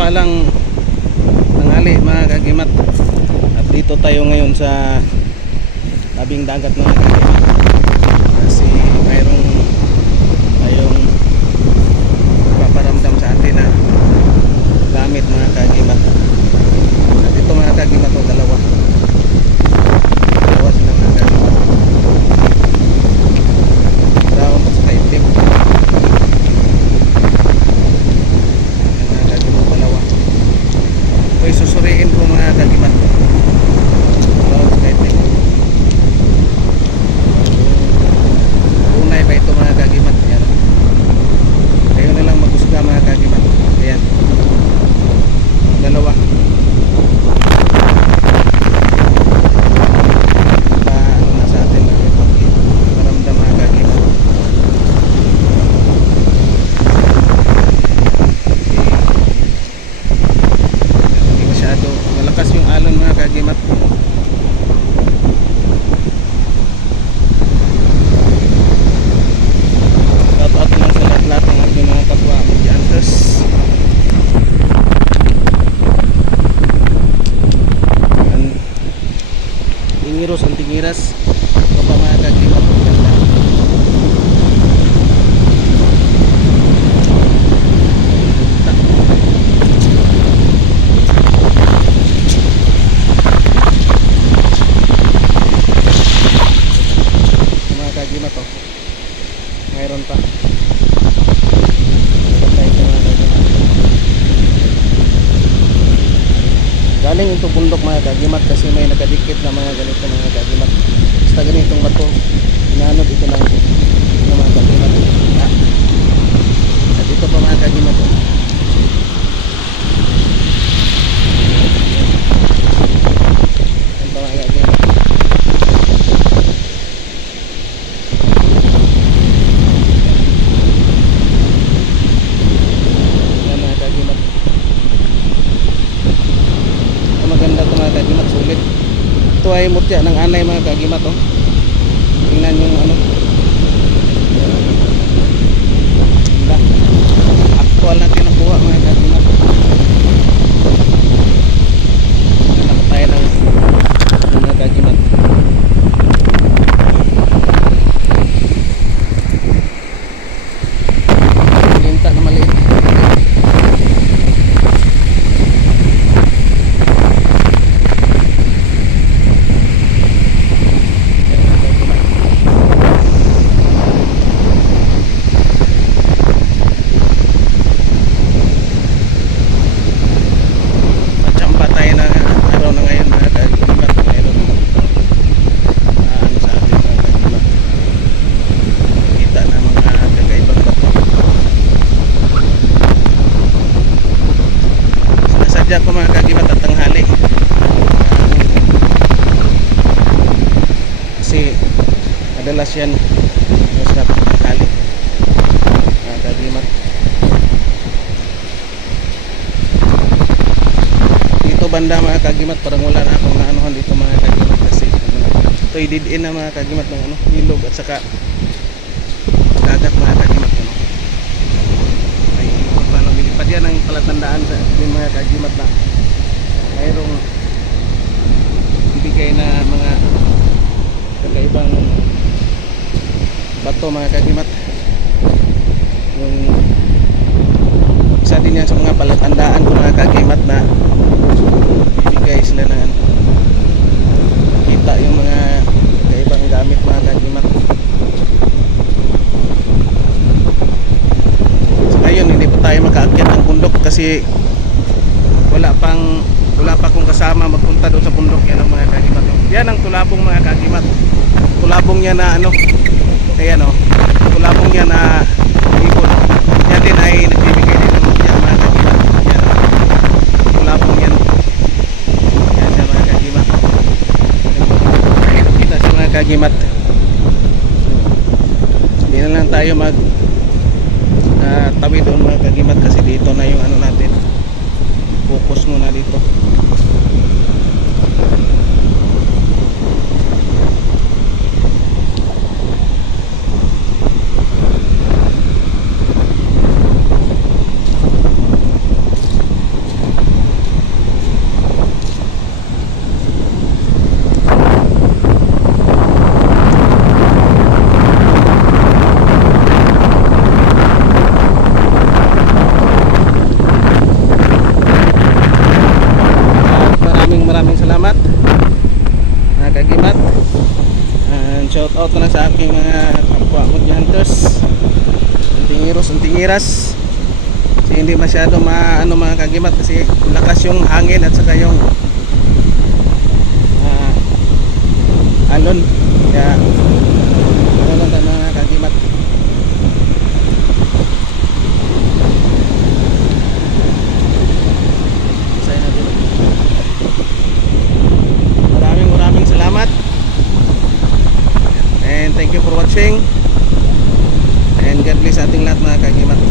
Mapagpalang tanghali mga kagimat. At dito tayo ngayon sa tabing dagat mga kagimat. Kasi mayroong tayong paparamdam sa atin na gamit mga kagimat. At ito mga kagimat o dalawa. Dalawa sila mga kagimat. Brown at saka itim. Yan mga kagimat dalawa. Ito'y susuriin ko mga kagimat. Brown at saka itim. Unay pa ito mga kagimat. Yan. Kayo na lang magusga mga kagimat. Ayan. Dalawa. Pa, ano na sa atin mga kagimat. Maramdam mga kagimat. Hindi masyado. Malakas yung alon mga kagimat. Shoutout lang sa lahat-lahat ng ating mga kapwa Mudyantes. Yan. Tingiros ang tingiras. Ito pa mga kagimat. Ang ganda. Ito mga kagimat oh. Mayroon pa. Maganda ito mga kagimat. Galing ito bundok mga kagimat kasi may nakadikit na mga ganito mga kagimat. Basta ganitong bato. Inanod ito lang ng mga kagimat. Ah. At ito pa mga kagimat. oh. Yan pa mga kagimat. Yan mga kagimat. Ito maganda ito mga kagimat, sulit. Ito ay mutya ng anay mga kagimat oh. Tingnan yung ano. Ganda. Actual natin nakuha mga kagimat. Hanap tayo ng mga kagimat. Linta na maliit. At saka patay na araw na ngayon mga kagimat mayroon na ano sa atin mga kagimat kita na mga kakaibang bato sinasadya ko mga kagimat at Ah, kasi madalas yan mas na tanghali mga kagimat dito banda mga kagimat parang wala na akong naanuhan dito mga kagimat kasi ito ididin na mga kagimat ng ano, ilog at saka dagat mga kagimat ano. Yan ang palatandaan sa yung mga kagimat na mayroong ibigay na mga kakaibang bato mga kagimat. Yung isa din yan sa mga palatandaan ko mga kagimat na bibigay sila ng ano, makita yung mga kaibang gamit mga kagimat. Ngayon hindi pa tayo makaakyat ng kasi wala pang wala pa akong kasama magpunta doon sa bundok. Yan ang mga kagimat yan ang tulabong mga kagimat. Tulabong yan na ano ayan o tulabong yan na ibon. Yan din ay nagbibigay din ng yan mga kagimat. Yan tulabong yan. Yan siya mga kagimat. Kita sa mga kagimat. Hindi na lang tayo mag ah, tawid doon mga kagimat kasi dito na yung ano natin. Focus muna dito shout out na sa aking mga kapwa ko hunters antingiros antingiras. Kasi hindi masyado maano mga kagimat kasi lakas yung hangin at saka yung Càng.